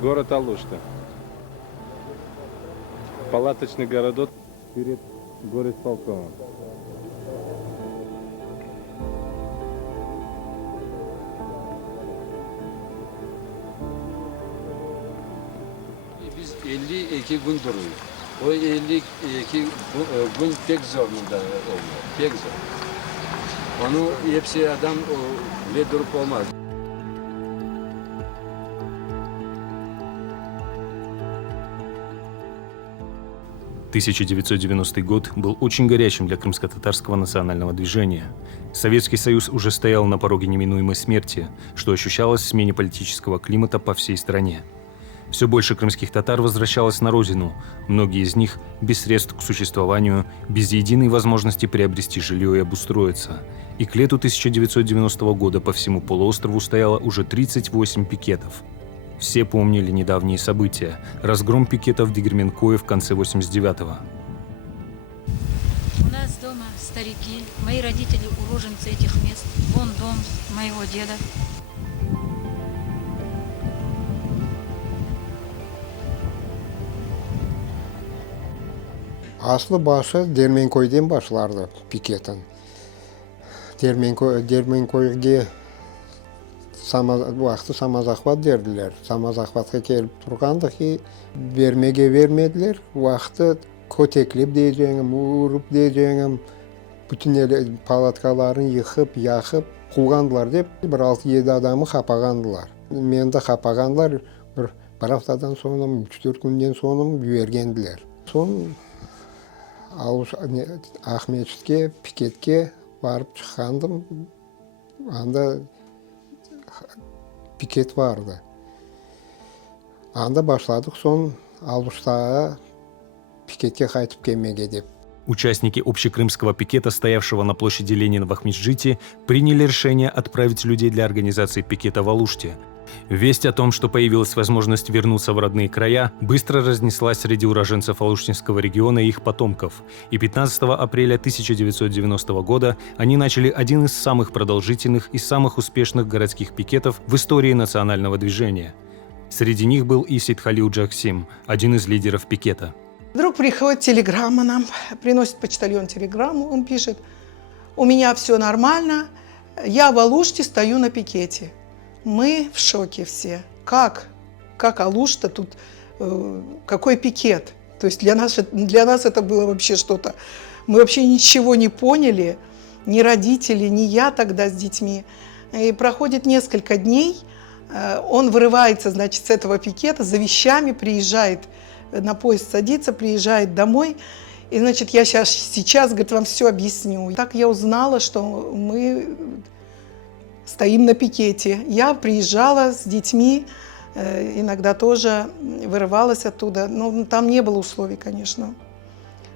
Город Алушта. Палаточный городок перед горисполкомом. Biz 52 gün duruyor. O 52 gün pek zor burada oluyor. Pek zor. Onu hepsi adam ve durup olmaz. 1990 год был очень горячим для крымско-татарского национального движения. Советский Союз уже стоял на пороге неминуемой смерти, что ощущалось в смене политического климата по всей стране. Все больше крымских татар возвращалось на родину, многие из них без средств к существованию, без единой возможности приобрести жилье и обустроиться. И к лету 1990 года по всему полуострову стояло уже 38 пикетов. Все помнили недавние события – разгром пикетов в Дегерменкое в конце 89-го. У нас дома старики, мои родители уроженцы этих мест. Вон дом моего деда. Aslı başı Dermenkoy'dan başlardı piketin. Dermenkoy'ga vaqti samozahvat derdiler. Samozahvatga kelib turgandiki vermediler. Vaqti koteklep diyeceğim, urup diyeceğim. Bütün palatkalarını yıkıp, yakıp quvgandılar dep bir 6-7 adamı xapagandılar. Meni de xapagandılar. Bir haftadan sonra, 3-4 günden sonra jübergendiler. Son Ahmetçik'e, piketke varıp çıkandım. Anda piket vardı. Anda başladık son Aluştağa piketke qaytып келмеге деп. Участники общекрымского пикета, стоявшего на площади Ленина в Ахмеджите, приняли решение отправить людей для организации пикета в Алуште. Весть о том, что появилась возможность вернуться в родные края, быстро разнеслась среди уроженцев Алуштинского региона и их потомков. И 15 апреля 1990 года они начали один из самых продолжительных и самых успешных городских пикетов в истории национального движения. Среди них был и Сидхалил Джаксим, один из лидеров пикета. Вдруг приходит телеграмма нам, приносит почтальон телеграмму, он пишет: у меня все нормально, я в Алуште стою на пикете. Мы в шоке все. Как Алушта тут, какой пикет? То есть для нас это было вообще что-то. Мы вообще ничего не поняли, ни родители, ни я тогда с детьми. И проходит несколько дней, он вырывается, значит, с этого пикета, за вещами приезжает, на поезд садится, приезжает домой. И, значит, я сейчас, говорит, вам все объясню. Так я узнала, что мы стоим на пикете. Я приезжала с детьми, иногда тоже вырывалась оттуда. Но там не было условий, конечно.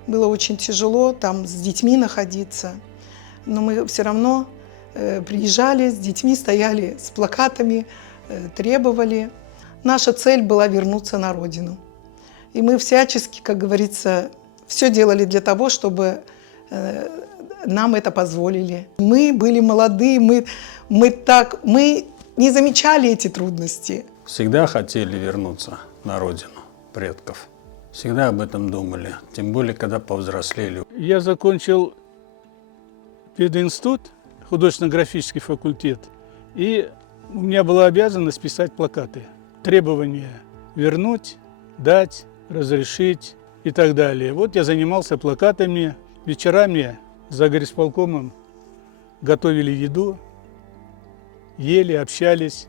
Было очень тяжело там с детьми находиться. Но мы все равно приезжали, с детьми стояли с плакатами, требовали. Наша цель была вернуться на родину. И мы всячески, как говорится, все делали для того, чтобы нам это позволили. Мы были молодые, мы не замечали эти трудности. Всегда хотели вернуться на родину предков. Всегда об этом думали, тем более, когда повзрослели. Я закончил пединститут, художественно-графический факультет, и у меня была обязанность писать плакаты. Требования вернуть, дать, разрешить и так далее. Вот я занимался плакатами. Вечерами за горисполкомом готовили еду, ели, общались,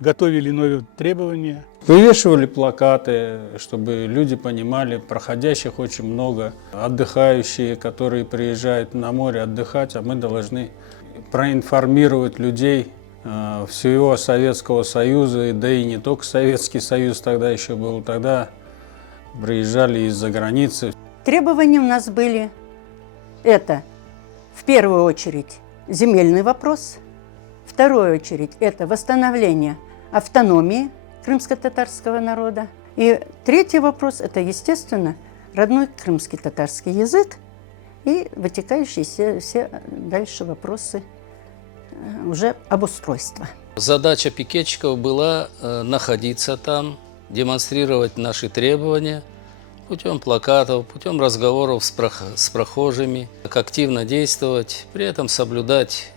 готовили новые требования. Вывешивали плакаты, чтобы люди понимали, проходящих очень много, отдыхающие, которые приезжают на море отдыхать, а мы должны проинформировать людей всего Советского Союза, да и не только Советский Союз тогда еще был, тогда приезжали из-за границы. Требования у нас были это, в первую очередь, земельный вопрос, в вторую очередь, это восстановление автономии крымско-татарского народа. И третий вопрос – это, естественно, родной крымский татарский язык и вытекающие все дальше вопросы уже обустройства. Задача пикетчиков была находиться там, демонстрировать наши требования путем плакатов, путем разговоров с прохожими, как активно действовать, при этом соблюдать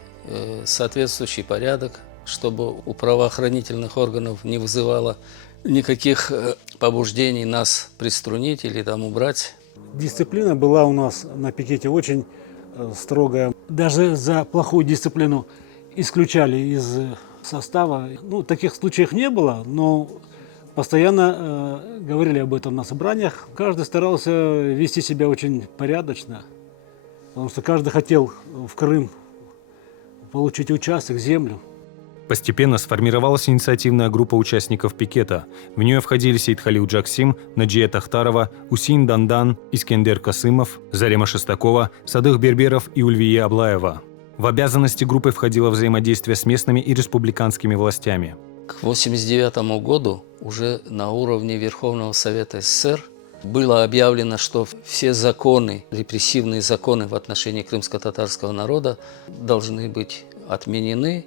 соответствующий порядок, чтобы у правоохранительных органов не вызывало никаких побуждений нас приструнить или там убрать. Дисциплина была у нас на пикете очень строгая. Даже за плохую дисциплину исключали из состава. Ну, таких случаев не было, но постоянно говорили об этом на собраниях. Каждый старался вести себя очень порядочно, потому что каждый хотел в Крым получить участок, землю. Постепенно сформировалась инициативная группа участников пикета. В нее входили Сейдхалил Джаксим, Наджия Тахтарова, Усейн Дандан, Искендер Касымов, Зарема Шестакова, Садых Берберов и Ульвия Аблаева. В обязанности группы входило взаимодействие с местными и республиканскими властями. К 1989 году уже на уровне Верховного Совета СССР было объявлено, что все законы, репрессивные законы в отношении крымско-татарского народа должны быть отменены,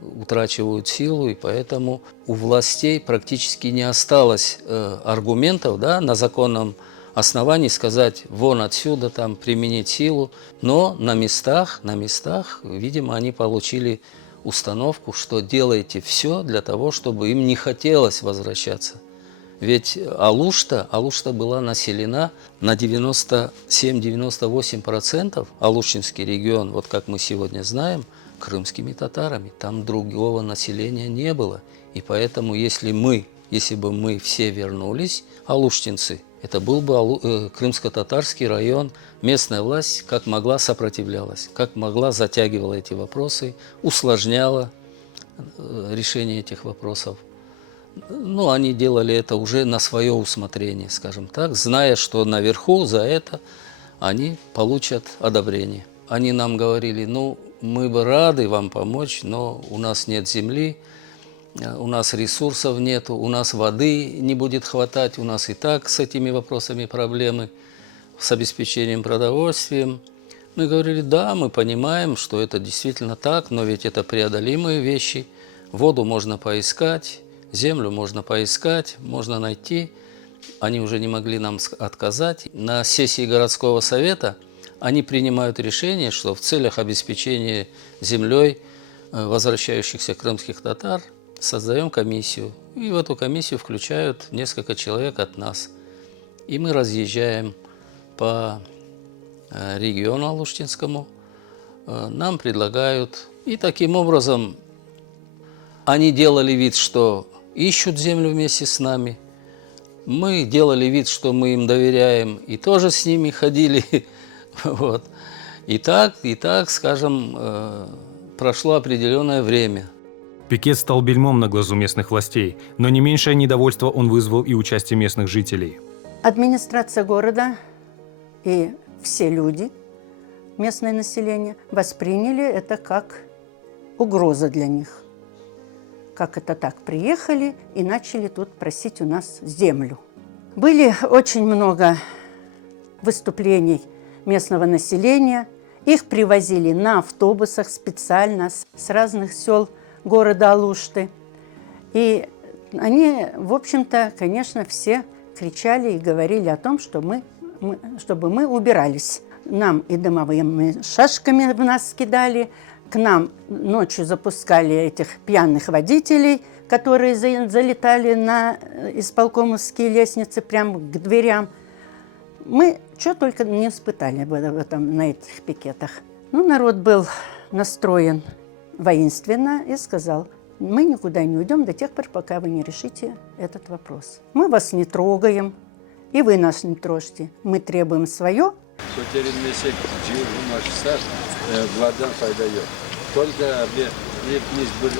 утрачивают силу, и поэтому у властей практически не осталось аргументов, да, на законном основании сказать вон отсюда, там, применить силу. Но на местах, видимо, они получили установку, что делайте все для того, чтобы им не хотелось возвращаться. Ведь Алушта была населена на 97-98%, Алушинский регион, вот как мы сегодня знаем, крымскими татарами. Там другого населения не было. И поэтому, если бы мы все вернулись, алуштинцы, это был бы крымско-татарский район, местная власть как могла сопротивлялась, как могла затягивала эти вопросы, усложняла решение этих вопросов. Ну, они делали это уже на свое усмотрение, скажем так, зная, что наверху за это они получат одобрение. Они нам говорили, ну, мы бы рады вам помочь, но у нас нет земли, у нас ресурсов нет, у нас воды не будет хватать, у нас и так с этими вопросами проблемы, с обеспечением продовольствием. Мы говорили, да, мы понимаем, что это действительно так, но ведь это преодолимые вещи. Воду можно поискать, землю можно поискать, можно найти. Они уже не могли нам отказать. На сессии городского совета они принимают решение, что в целях обеспечения землей возвращающихся крымских татар создаем комиссию. И в эту комиссию включают несколько человек от нас. И мы разъезжаем по региону алуштинскому. Нам предлагают. И таким образом они делали вид, что ищут землю вместе с нами. Мы делали вид, что мы им доверяем, и тоже с ними ходили. Вот. И так, скажем, прошло определенное время. Пикет стал бельмом на глазу местных властей, но не меньшее недовольство он вызвал и участие местных жителей. Администрация города и все люди, местное население, восприняли это как угроза для них. Как это так, приехали и начали тут просить у нас землю. Были очень много выступлений местного населения. Их привозили на автобусах специально с разных сел города Алушты. И они, в общем-то, конечно, все кричали и говорили о том, что чтобы мы убирались. Нам и дымовыми шашками в нас кидали, к нам ночью запускали этих пьяных водителей, которые залетали на исполкомовские лестницы прямо к дверям. Мы что только не испытали на этих пикетах. Ну, народ был настроен воинственно и сказал, мы никуда не уйдем до тех пор, пока вы не решите этот вопрос. Мы вас не трогаем, и вы нас не трожьте. Мы требуем свое. Только hepimiz bir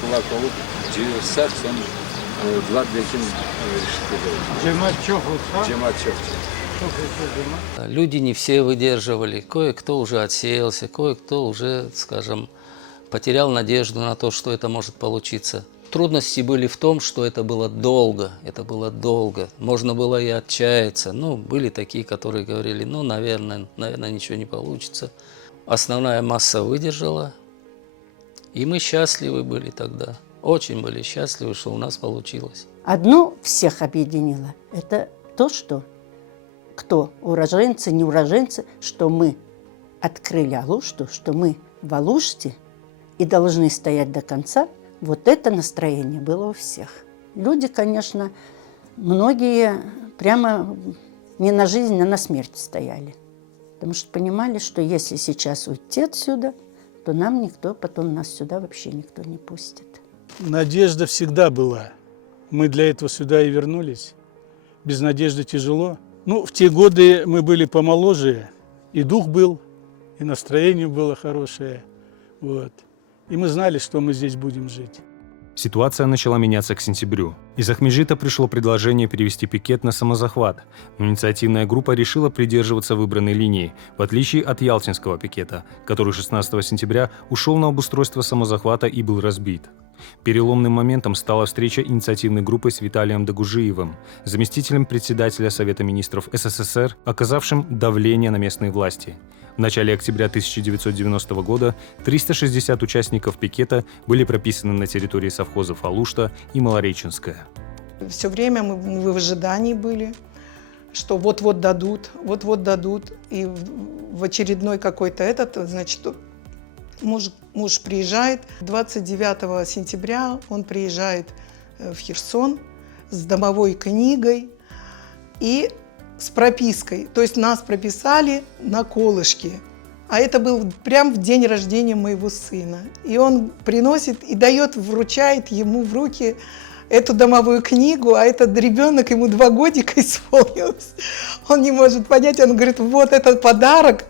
kulak olup cığırsak son Vladimir Cemaat çok. Люди не все выдерживали, кое-кто уже отсеялся, кое-кто уже, скажем, потерял надежду на то, что это может получиться. Трудности были в том, что это было долго. Можно было и отчаяться. Ну, были такие, которые говорили, ну, наверное, ничего не получится. Основная масса выдержала, и мы счастливы были тогда. Очень были счастливы, что у нас получилось. Одно всех объединило – это то, что кто уроженцы, не уроженцы, что мы открыли Алушту, что мы в Алуште и должны стоять до конца. Вот это настроение было у всех. Люди, конечно, многие прямо не на жизнь, а на смерть стояли. Потому что понимали, что если сейчас уйти отсюда, то нам никто, потом нас сюда вообще никто не пустит. Надежда всегда была. Мы для этого сюда и вернулись. Без надежды тяжело. Ну, в те годы мы были помоложе, и дух был, и настроение было хорошее. Вот. И мы знали, что мы здесь будем жить. Ситуация начала меняться к сентябрю. Из Ахмеджита пришло предложение перевести пикет на самозахват, но инициативная группа решила придерживаться выбранной линии, в отличие от ялтинского пикета, который 16 сентября ушел на обустройство самозахвата и был разбит. Переломным моментом стала встреча инициативной группы с Виталием Дагужиевым, заместителем председателя Совета министров СССР, оказавшим давление на местные власти. В начале октября 1990 года 360 участников пикета были прописаны на территории совхозов Алушта и Малореченская. Все время мы в ожидании были, что вот-вот дадут, вот-вот дадут. И в очередной какой-то значит, муж приезжает. 29 сентября он приезжает в Херсон с домовой книгой и с пропиской. То есть нас прописали на колышке. А это был прям в день рождения моего сына. И он приносит и дает, вручает ему в руки эту домовую книгу, а этот ребенок, ему 2 годика исполнилось. Он не может понять, он говорит, вот этот подарок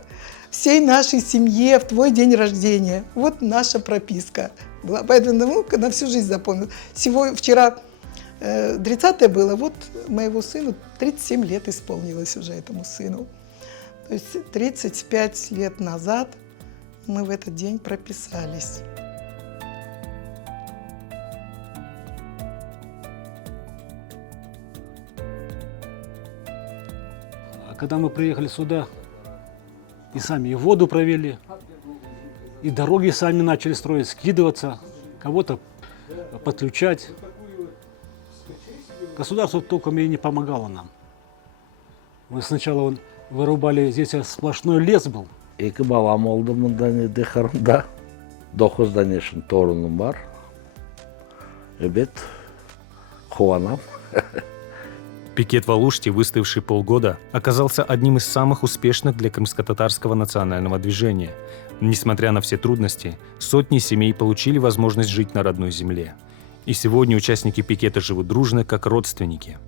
всей нашей семье в твой день рождения. Вот наша прописка была. Поэтому на всю жизнь запомнил. Вчера 30-е было, вот моему сыну 37 лет исполнилось уже этому сыну. То есть 35 лет назад мы в этот день прописались. А когда мы приехали сюда, и сами и воду провели, и дороги сами начали строить, скидываться, кого-то подключать. Государство толком и не помогало нам. Мы сначала вырубали, здесь сплошной лес был. Екі балам oldu мында неде Қырымда. 9 yaşın torunum var. Evet, қуанам. Пикет в Алуште, выстоявший полгода, оказался одним из самых успешных для крымско-татарского национального движения. Несмотря на все трудности, сотни семей получили возможность жить на родной земле. И сегодня участники пикета живут дружно, как родственники.